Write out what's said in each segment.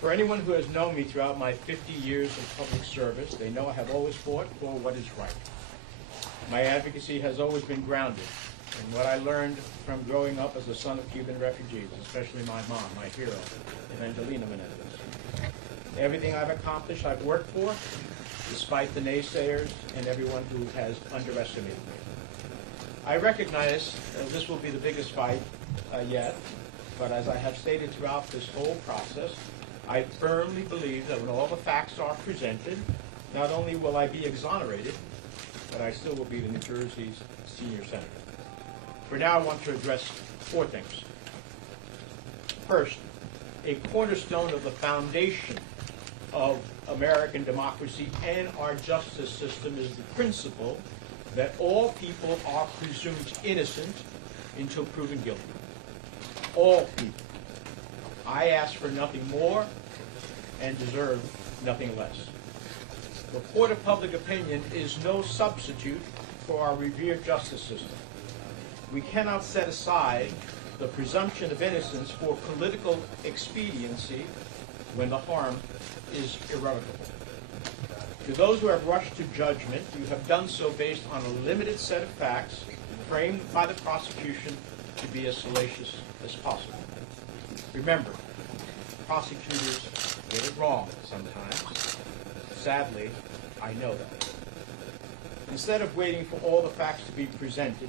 For anyone who has known me throughout my 50 years of public service, they know I have always fought for what is right. My advocacy has always been grounded in what I learned from growing up as a son of Cuban refugees, especially my mom, my hero, Evangelina Menendez. Everything I've accomplished, I've worked for, despite the naysayers and everyone who has underestimated me. I recognize this will be the biggest fight yet, but as I have stated throughout this whole process, I firmly believe that when all the facts are presented, not only will I be exonerated, but I still will be the New Jersey's senior senator. For now, I want to address four things. First, a cornerstone of the foundation of American democracy and our justice system is the principle that all people are presumed innocent until proven guilty. All people. I ask for nothing more and deserve nothing less. The court of public opinion is no substitute for our revered justice system. We cannot set aside the presumption of innocence for political expediency when the harm is irrevocable. To those who have rushed to judgment, you have done so based on a limited set of facts framed by the prosecution to be as salacious as possible. Remember, prosecutors get it wrong sometimes. Sadly, I know that. Instead of waiting for all the facts to be presented,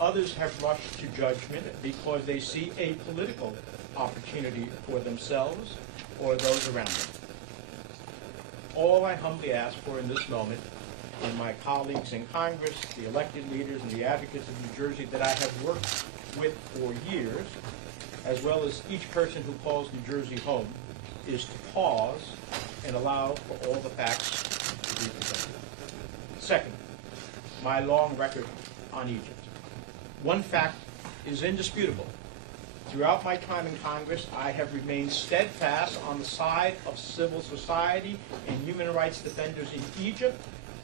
others have rushed to judgment because they see a political opportunity for themselves or those around them. All I humbly ask for in this moment, and my colleagues in Congress, the elected leaders, and the advocates of New Jersey that I have worked with for years, as well as each person who calls New Jersey home, is to pause and allow for all the facts to be presented. Second, my long record on Egypt. One fact is indisputable. Throughout my time in Congress, I have remained steadfast on the side of civil society and human rights defenders in Egypt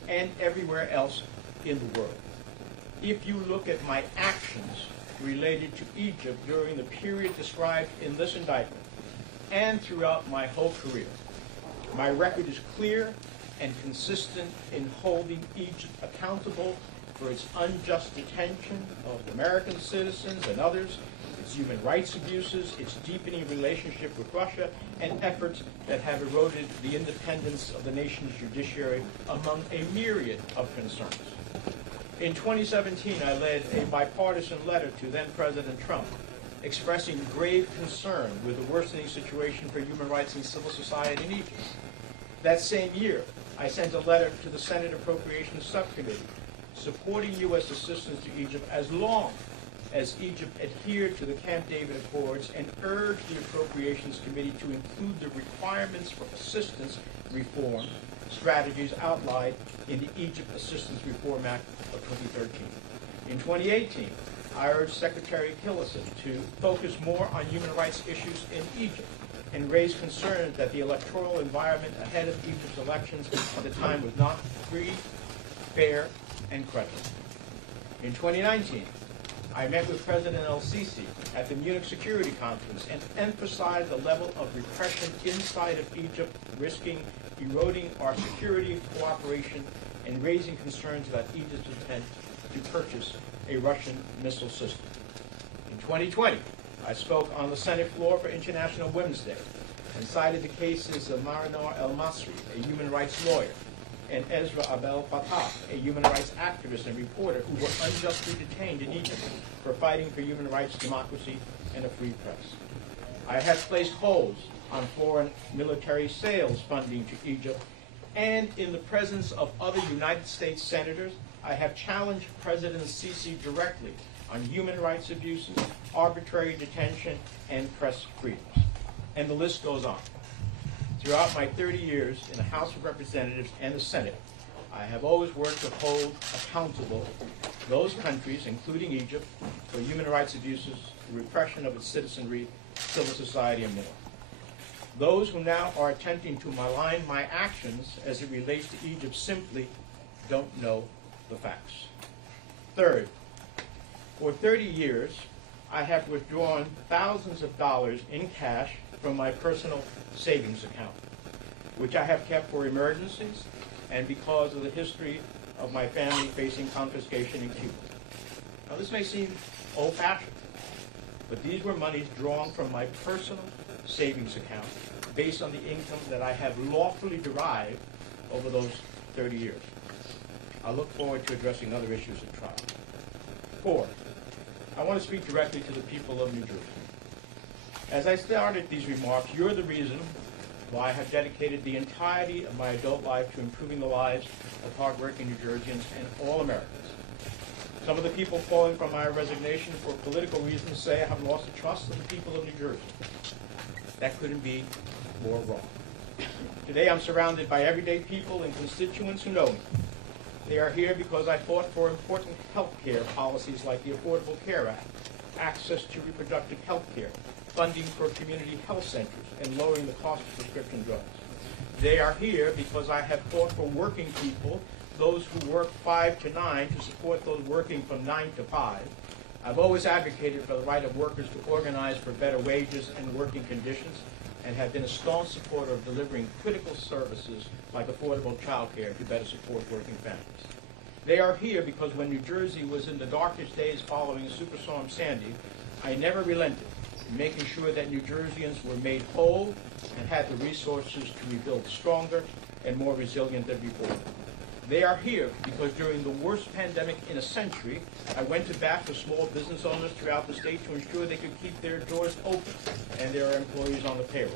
and everywhere else in the world. If you look at my actions related to Egypt during the period described in this indictment and throughout my whole career, my record is clear and consistent in holding Egypt accountable for its unjust detention of American citizens and others, its human rights abuses, its deepening relationship with Russia, and efforts that have eroded the independence of the nation's judiciary, among a myriad of concerns. In 2017, I led a bipartisan letter to then-President Trump expressing grave concern with the worsening situation for human rights and civil society in Egypt. That same year, I sent a letter to the Senate Appropriations Subcommittee supporting U.S. assistance to Egypt as long as Egypt adhered to the Camp David Accords and urged the Appropriations Committee to include the requirements for assistance reform strategies outlined in the Egypt Assistance Reform Act of 2013. In 2018, I urged Secretary Tillerson to focus more on human rights issues in Egypt and raised concerns that the electoral environment ahead of Egypt's elections at the time was not free, fair, and credible. In 2019, I met with President el-Sisi at the Munich Security Conference and emphasized the level of repression inside of Egypt, risking eroding our security cooperation and raising concerns about Egypt's intent to purchase a Russian missile system. In 2020, I spoke on the Senate floor for International Women's Day and cited the cases of Marinor El-Masri, a human rights lawyer, and Ezra Abel Fattah, a human rights activist and reporter who were unjustly detained in Egypt for fighting for human rights, democracy, and a free press. I have placed holds on foreign military sales funding to Egypt, and in the presence of other United States senators, I have challenged President Sisi directly on human rights abuses, arbitrary detention, and press freedoms. And the list goes on. Throughout my 30 years in the House of Representatives and the Senate, I have always worked to hold accountable those countries, including Egypt, for human rights abuses, the repression of its citizenry, civil society, and more. Those who now are attempting to malign my actions as it relates to Egypt simply don't know the facts. Third, for 30 years, I have withdrawn thousands of dollars in cash from my personal savings account, which I have kept for emergencies and because of the history of my family facing confiscation in Cuba. Now, this may seem old-fashioned, but these were monies drawn from my personal savings account based on the income that I have lawfully derived over those 30 years. I look forward to addressing other issues at trial. 4, I want to speak directly to the people of New Jersey. As I started these remarks, you're the reason why I have dedicated the entirety of my adult life to improving the lives of hardworking New Jerseyans and all Americans. Some of the people calling for my resignation for political reasons say I have lost the trust of the people of New Jersey. That couldn't be more wrong. Today I'm surrounded by everyday people and constituents who know me. They are here because I fought for important health care policies like the Affordable Care Act, access to reproductive health care, funding for community health centers, and lowering the cost of prescription drugs. They are here because I have fought for working people, those who work 5 to 9, to support those working from 9 to 5. I've always advocated for the right of workers to organize for better wages and working conditions, and have been a staunch supporter of delivering critical services like affordable child care to better support working families. They are here because when New Jersey was in the darkest days following Superstorm Sandy, I never relented in making sure that New Jerseyans were made whole and had the resources to rebuild stronger and more resilient than before. They are here because during the worst pandemic in a century, I went to bat for small business owners throughout the state to ensure they could keep their doors open and their employees on the payroll.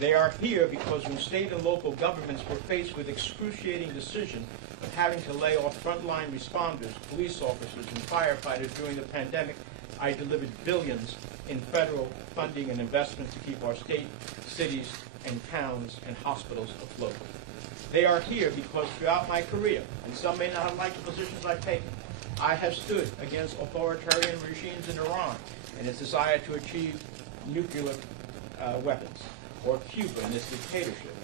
They are here because when state and local governments were faced with excruciating decision of having to lay off frontline responders, police officers, and firefighters during the pandemic, I delivered billions in federal funding and investment to keep our state, cities, and towns and hospitals afloat. They are here because throughout my career, and some may not have liked the positions I've taken, I have stood against authoritarian regimes in Iran and its desire to achieve nuclear weapons, or Cuba and its dictatorship,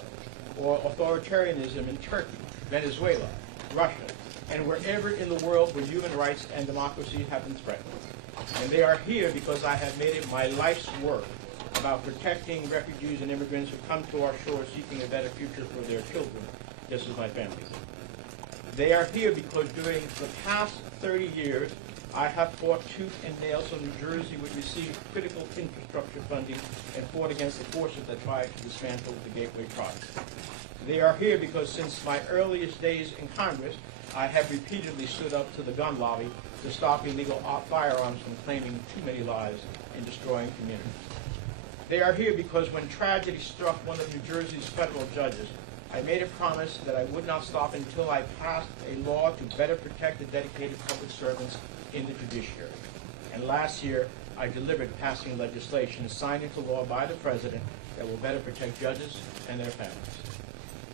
or authoritarianism in Turkey, Venezuela, Russia, and wherever in the world where human rights and democracy have been threatened. And they are here because I have made it my life's work about protecting refugees and immigrants who come to our shores seeking a better future for their children, just as my family did. They are here because during the past 30 years, I have fought tooth and nail so New Jersey would receive critical infrastructure funding and fought against the forces that tried to dismantle the Gateway Project. They are here because since my earliest days in Congress, I have repeatedly stood up to the gun lobby to stop illegal firearms from claiming too many lives and destroying communities. They are here because when tragedy struck one of New Jersey's federal judges, I made a promise that I would not stop until I passed a law to better protect the dedicated public servants in the judiciary. And last year, I delivered passing legislation signed into law by the President that will better protect judges and their families.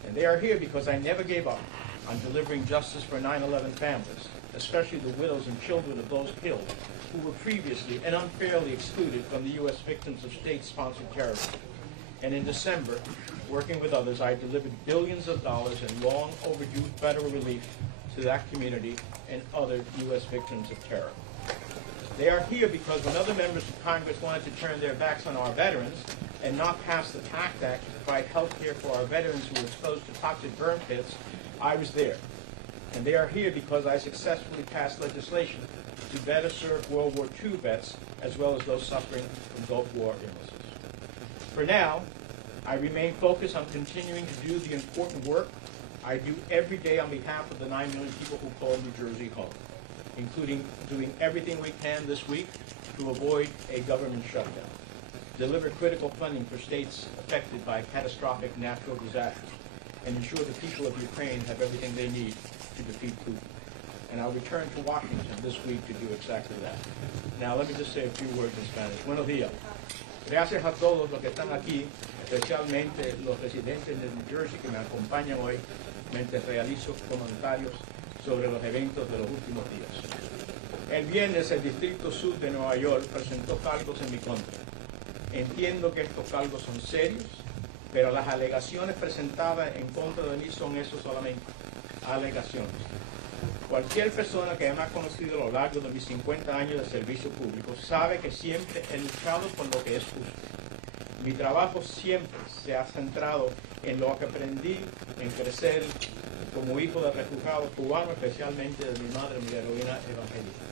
And they are here because I never gave up on delivering justice for 9/11 families, especially the widows and children of those killed who were previously and unfairly excluded from the U.S. victims of state-sponsored terrorism. And in December, working with others, I delivered billions of dollars in long overdue federal relief to that community and other U.S. victims of terror. They are here because when other members of Congress wanted to turn their backs on our veterans and not pass the PACT Act to provide health care for our veterans who were exposed to toxic burn pits, I was there. And they are here because I successfully passed legislation to better serve World War II vets as well as those suffering from Gulf War illnesses. For now, I remain focused on continuing to do the important work I do every day on behalf of the 9 million people who call New Jersey home, including doing everything we can this week to avoid a government shutdown, deliver critical funding for states affected by catastrophic natural disasters, and ensure the people of Ukraine have everything they need to defeat Putin. And I'll return to Washington this week to do exactly that. Now, let me just say a few words in Spanish. Buenos días. Gracias a todos los que están aquí, especialmente los residentes de New Jersey que me acompañan hoy, mientras realizo comentarios sobre los eventos de los últimos días. El viernes, el Distrito Sur de Nueva York presentó cargos en mi contra. Entiendo que estos cargos son serios, pero las alegaciones presentadas en contra de mí son eso solamente, alegaciones. Cualquier persona que me ha conocido a lo largo de mis 50 años de servicio público sabe que siempre he luchado por lo que es justo. Mi trabajo siempre se ha centrado en lo que aprendí en crecer como hijo de refugiados cubanos, especialmente de mi madre, mi heroína evangélica.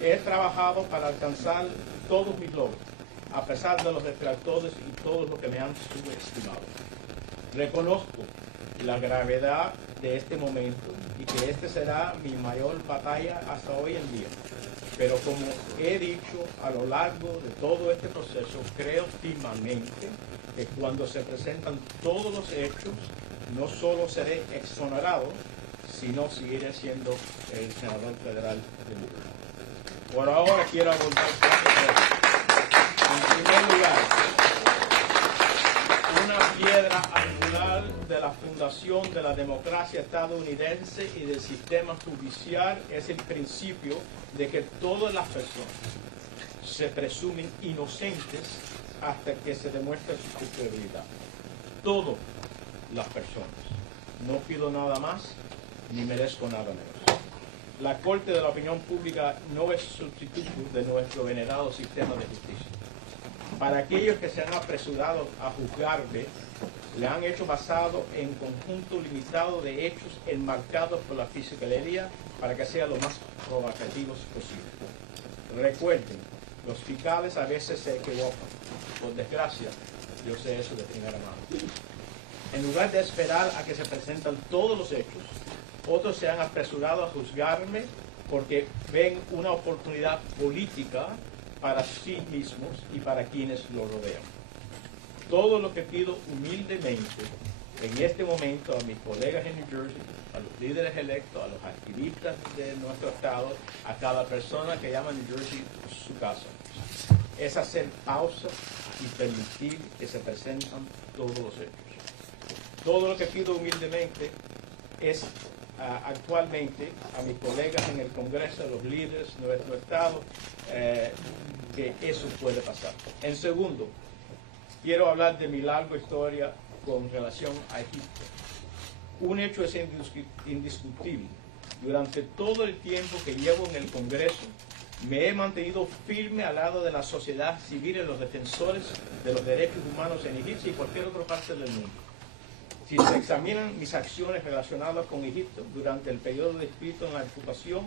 He trabajado para alcanzar todos mis logros, a pesar de los detractores y todos los que me han subestimado. Reconozco la gravedad de este momento y que este será mi mayor batalla hasta hoy en día. Pero como he dicho a lo largo de todo este proceso, creo firmemente que cuando se presentan todos los hechos, no solo seré exonerado, sino seguiré siendo el senador federal de Cuba. Por ahora quiero abordar cuatro cosas. En primer lugar, una piedra angular de la fundación de la democracia estadounidense y del sistema judicial es el principio de que todas las personas se presumen inocentes hasta que se demuestre su culpabilidad. Todas las personas. No pido nada más ni merezco nada menos. La Corte de la Opinión Pública no es sustituto de nuestro venerado sistema de justicia. Para aquellos que se han apresurado a juzgarme, le han hecho basado en conjunto limitado de hechos enmarcados por la fiscalía para que sea lo más provocativos posible. Recuerden, los fiscales a veces se equivocan. Por desgracia, yo sé eso de primera mano. En lugar de esperar a que se presentan todos los hechos, otros se han apresurado a juzgarme porque ven una oportunidad política para sí mismos y para quienes lo rodean. Todo lo que pido humildemente en este momento a mis colegas en New Jersey, a los líderes electos, a los activistas de nuestro estado, a cada persona que llama a New Jersey su casa, es hacer pausa y permitir que se presenten todos los hechos. Todo lo que pido humildemente es actualmente a mis colegas en el Congreso, a los líderes de nuestro estado, que eso puede pasar. En segundo, quiero hablar de mi larga historia con relación a Egipto. Un hecho es indiscutible. Durante todo el tiempo que llevo en el Congreso, me he mantenido firme al lado de la sociedad civil y los defensores de los derechos humanos en Egipto y cualquier otra parte del mundo. Si se examinan mis acciones relacionadas con Egipto durante el periodo descrito en la ocupación,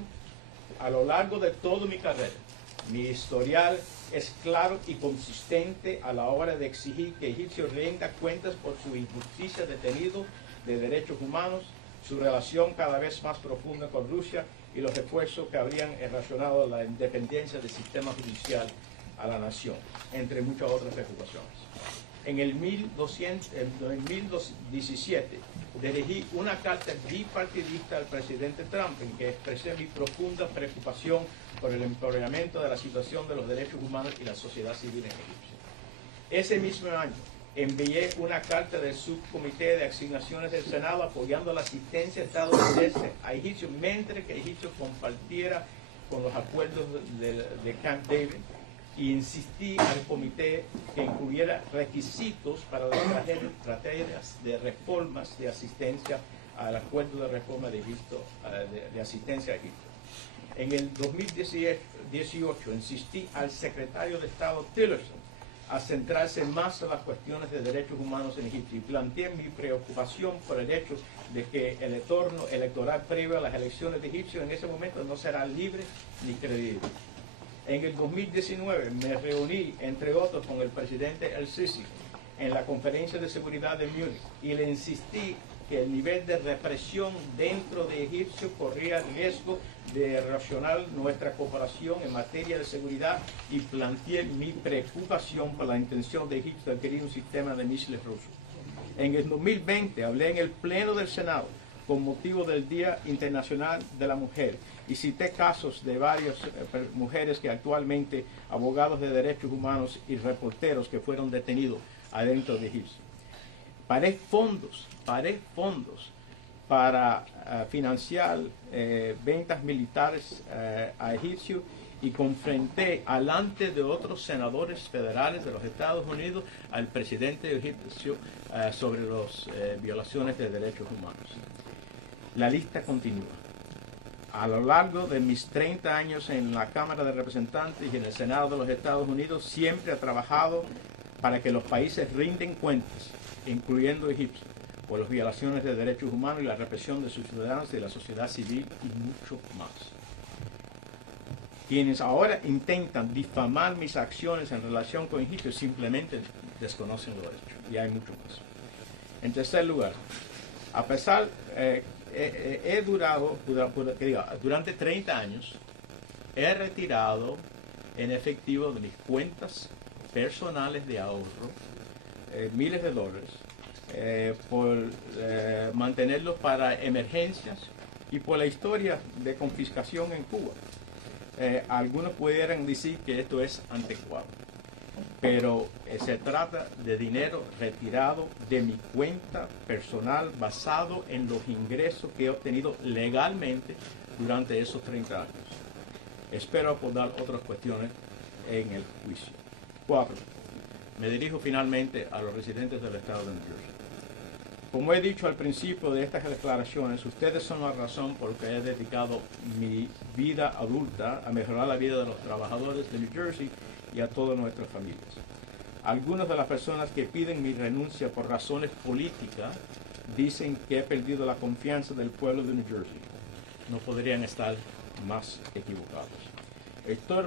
a lo largo de toda mi carrera, mi historial es claro y consistente a la hora de exigir que Egipto rinda cuentas por su injusticia detenido de derechos humanos, su relación cada vez más profunda con Rusia y los esfuerzos que habrían erosionado la independencia del sistema judicial a la nación, entre muchas otras preocupaciones. En el 2017 dirigí una carta bipartidista al presidente Trump en que expresé mi profunda preocupación por el empeoramiento de la situación de los derechos humanos y la sociedad civil en Egipto. Ese mismo año envié una carta del subcomité de asignaciones del Senado apoyando la asistencia estadounidense a Egipto mientras que Egipto compartiera con los acuerdos de Camp David, y insistí al comité que incluyera requisitos para las estrategias de reformas de asistencia al acuerdo de reforma de Egipto, de asistencia a Egipto. En el 2018 insistí al secretario de Estado Tillerson a centrarse más en las cuestiones de derechos humanos en Egipto y planteé mi preocupación por el hecho de que el entorno electoral previo a las elecciones de Egipto en ese momento no será libre ni creíble. En el 2019 me reuní, entre otros, con el presidente el-Sisi en la Conferencia de Seguridad de Múnich y le insistí que el nivel de represión dentro de Egipto corría riesgo de erosionar nuestra cooperación en materia de seguridad y planteé mi preocupación por la intención de Egipto de adquirir un sistema de misiles rusos. En el 2020 hablé en el Pleno del Senado con motivo del Día Internacional de la Mujer y cité casos de varias mujeres que actualmente abogados de derechos humanos y reporteros que fueron detenidos adentro de Egipto. Paré fondos para financiar ventas militares a Egipto y confronté delante de otros senadores federales de los Estados Unidos al presidente de Egipto sobre las violaciones de derechos humanos. La lista continúa. A lo largo de mis 30 años en la Cámara de Representantes y en el Senado de los Estados Unidos, siempre he trabajado para que los países rinden cuentas, incluyendo Egipto, por las violaciones de derechos humanos y la represión de sus ciudadanos, de la sociedad civil y mucho más. Quienes ahora intentan difamar mis acciones en relación con Egipto simplemente desconocen lo hecho, y hay mucho más. En tercer lugar, a pesar, durante 30 años, he retirado en efectivo de mis cuentas personales de ahorro miles de dólares por mantenerlos para emergencias y por la historia de confiscación en Cuba. Algunos pudieran decir que esto es anticuado, pero se trata de dinero retirado de mi cuenta personal basado en los ingresos que he obtenido legalmente durante esos 30 años. Espero abordar otras cuestiones en el juicio. 4. Me dirijo finalmente a los residentes del estado de New Jersey. Como he dicho al principio de estas declaraciones, ustedes son la razón por la que he dedicado mi vida adulta a mejorar la vida de los trabajadores de New Jersey y a todas nuestras familias. Algunas de las personas que piden mi renuncia por razones políticas dicen que he perdido la confianza del pueblo de New Jersey. No podrían estar más equivocados. Estoy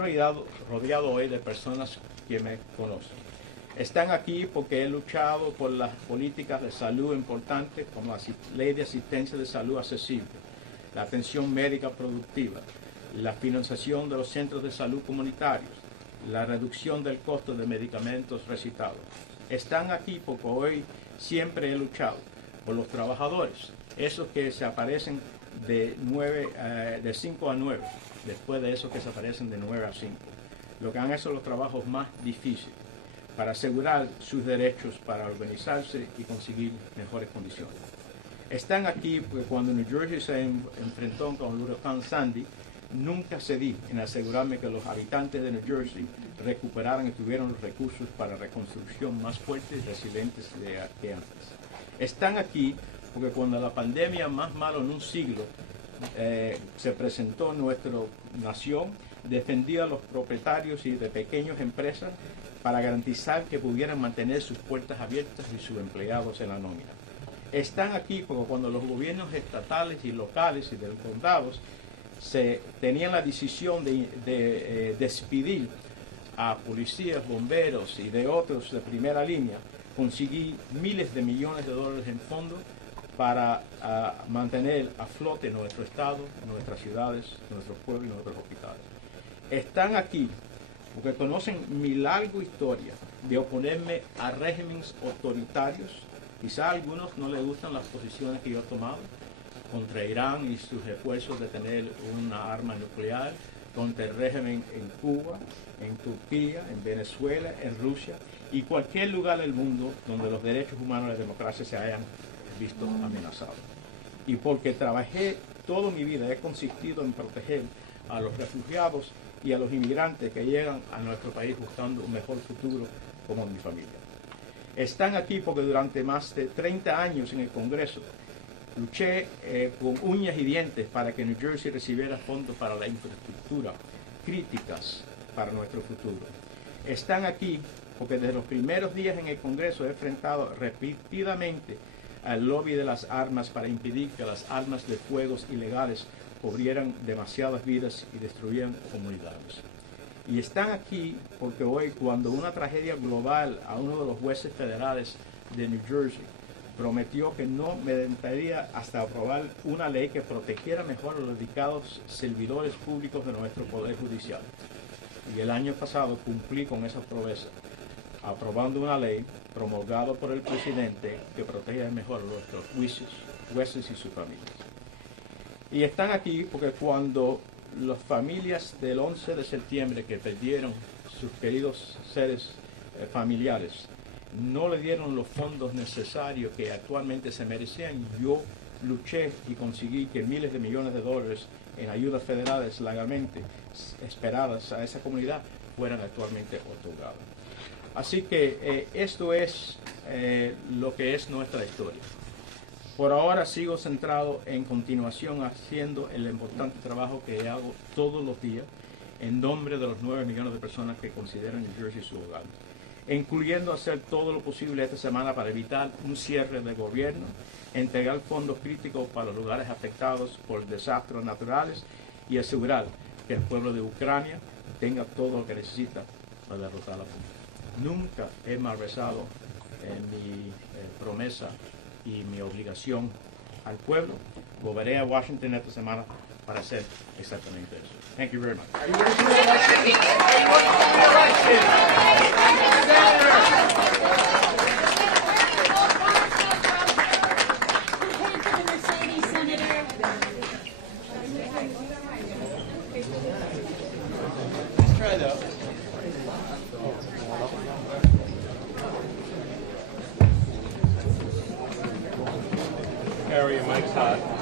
rodeado hoy de personas que me conocen. Están aquí porque he luchado por las políticas de salud importantes como la ley de asistencia de salud accesible, la atención médica productiva, la financiación de los centros de salud comunitarios, la reducción del costo de medicamentos recetados. Están aquí porque hoy siempre he luchado por los trabajadores, esos que se aparecen de 5 a 9, después de esos que se aparecen de 9 a 5, lo que han hecho los trabajos más difíciles, para asegurar sus derechos, para organizarse y conseguir mejores condiciones. Están aquí porque cuando New Jersey se enfrentó con el huracán Sandy, nunca cedí en asegurarme que los habitantes de New Jersey recuperaran y tuvieran los recursos para reconstrucción más fuertes y resilientes que antes. Están aquí porque cuando la pandemia más mala en un siglo se presentó en nuestra nación, defendía a los propietarios y de pequeñas empresas para garantizar que pudieran mantener sus puertas abiertas y sus empleados en la nómina. Están aquí porque cuando los gobiernos estatales y locales y de los condados se tenían la decisión de despedir a policías, bomberos y de otros de primera línea, conseguí miles de millones de dólares en fondos para mantener a flote nuestro estado, nuestras ciudades, nuestros pueblos y nuestros hospitales. Están aquí porque conocen mi larga historia de oponerme a regímenes autoritarios. Quizá a algunos no les gustan las posiciones que yo he tomado contra Irán y sus esfuerzos de tener una arma nuclear, contra el régimen en Cuba, en Turquía, en Venezuela, en Rusia y cualquier lugar del mundo donde los derechos humanos y la democracia se hayan visto amenazados. Y porque trabajé toda mi vida, he consistido en proteger a los refugiados y a los inmigrantes que llegan a nuestro país buscando un mejor futuro como mi familia. Están aquí porque durante más de 30 años en el Congreso luché con uñas y dientes para que New Jersey recibiera fondos para la infraestructura críticas para nuestro futuro. Están aquí porque desde los primeros días en el Congreso he enfrentado repetidamente al lobby de las armas para impedir que las armas de fuego ilegales cubrieran demasiadas vidas y destruyeran comunidades. Y están aquí porque hoy, cuando una tragedia global a uno de los jueces federales de New Jersey prometió que no meditaría hasta aprobar una ley que protegiera mejor a los dedicados servidores públicos de nuestro Poder Judicial. Y el año pasado cumplí con esa promesa, aprobando una ley promulgada por el presidente que protege mejor a nuestros jueces y sus familias. Y están aquí porque cuando las familias del 11 de septiembre que perdieron sus queridos seres familiares no le dieron los fondos necesarios que actualmente se merecían, yo luché y conseguí que miles de millones de dólares en ayudas federales legalmente esperadas a esa comunidad fueran actualmente otorgadas. Así que esto es lo que es nuestra historia. Por ahora sigo centrado en continuación haciendo el importante trabajo que hago todos los días en nombre de los 9 millones de personas que consideran New Jersey su hogar. incluyendo hacer todo lo posible esta semana para evitar un cierre del gobierno, entregar fondos críticos para los lugares afectados por desastres naturales y asegurar que el pueblo de Ucrania tenga todo lo que necesita para derrotar a Putin. Nunca he malversado mi promesa y mi obligación al pueblo. Volveré a Washington esta semana para hacer exactamente eso. Thank you very much. Try though. Harry, your mic's hot.